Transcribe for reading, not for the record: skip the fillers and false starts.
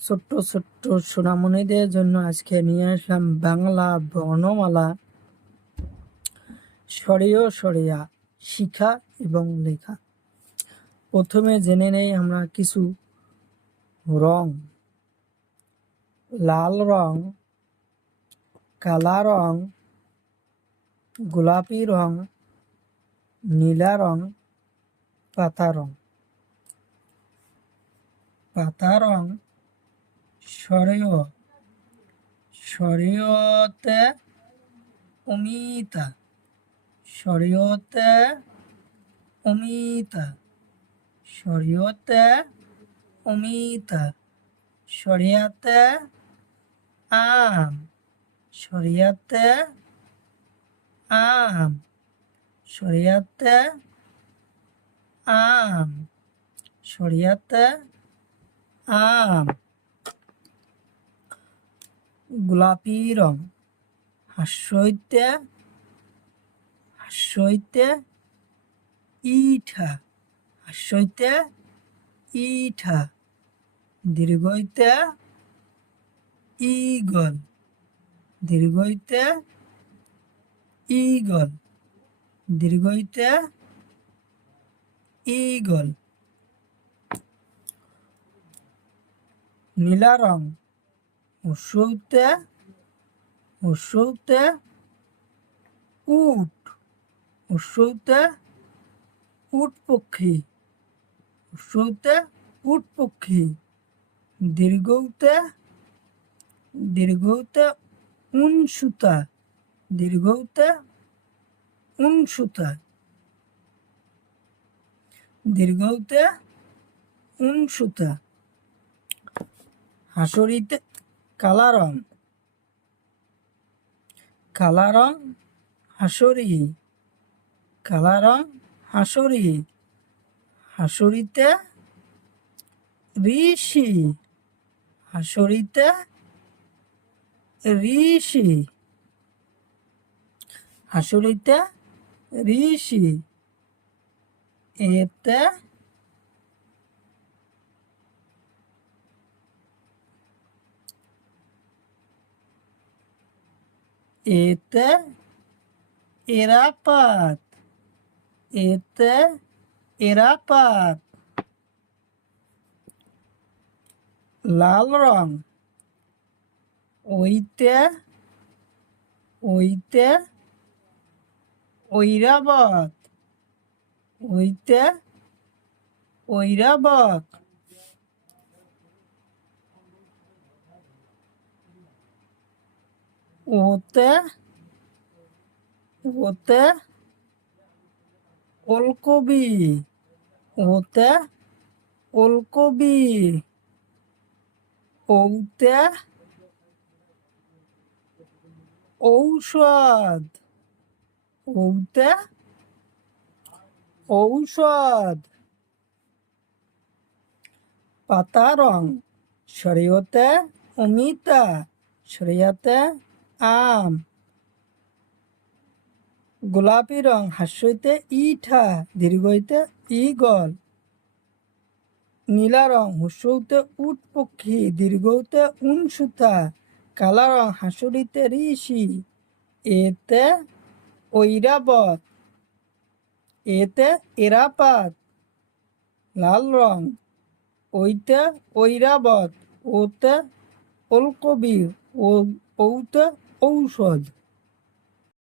ছোট্ট ছোট্ট সোনামণিদের জন্য আজকে নিয়ে আসলাম বাংলা বর্ণমালা স্বরীয় স্বরিয়া শিখা এবং লেখা। প্রথমে জেনে নেই আমরা কিছু রং। লাল রং, কালা রং, গোলাপি রং, নীলা রং, পাতা রং। পাতা রং স্বরীয়, স্বরীয়তে অমিতা, স্বরীয়তে অমিতা, স্বরীয়তে অমিতা, স্বরিয়াতে আম, স্বরিয়াতে আম, স্বরিয়াতে আম, স্বরিয়াতে আম। গোলাপি রং হাস্যইতে, হাস্যইতে ইঠা, হাস্যইতে ইঠা, দীর্ঘইতে ইগল, দীর্ঘইতে ইগল, দীর্ঘইতে ইগল। নীলা রং হস্যইতে, হস্যইতে উট, হস্যইতে উট পক্ষী, হস্যইতে উট পক্ষী, দীর্ঘতে, দীর্ঘতে উনসুতা, দীর্ঘতে উনসুতা, দীর্ঘতে উনসুতা। হাসরিতে কালা রং, কালা রং হাসরি, কালা রং হাসরি, হাসরিতে ঋষি, হাসরিতে ঋষি, হাসরিতে ঋষি। এতে এতে এরাপাত, এতে এরাপাত। লাল রং ওইতে, ওইতে ঐরাবত, ওইতে ঐরাবত। ওতে, ওতে ওলকবি, ওতে ওলকবি। ওতে ঔষধ, ওতে ঔষধ। পাতা রং স্বরীয়তে অমিতা, স্বরিয়াতে আম। গোলাপি রং হাস্যইতে ইঠা, দীর্ঘইতে ইগল। নীলা রং হস্যইতে উট পক্ষী, দীর্ঘতে উনসুতা। কালা রং হাসরিতে ঋষি, এতে ঐরাবত, এতে এরাপাত। লাল রং ওইতে ঐরাবত, ওতে ওলকবি, ওতে ঔষধ।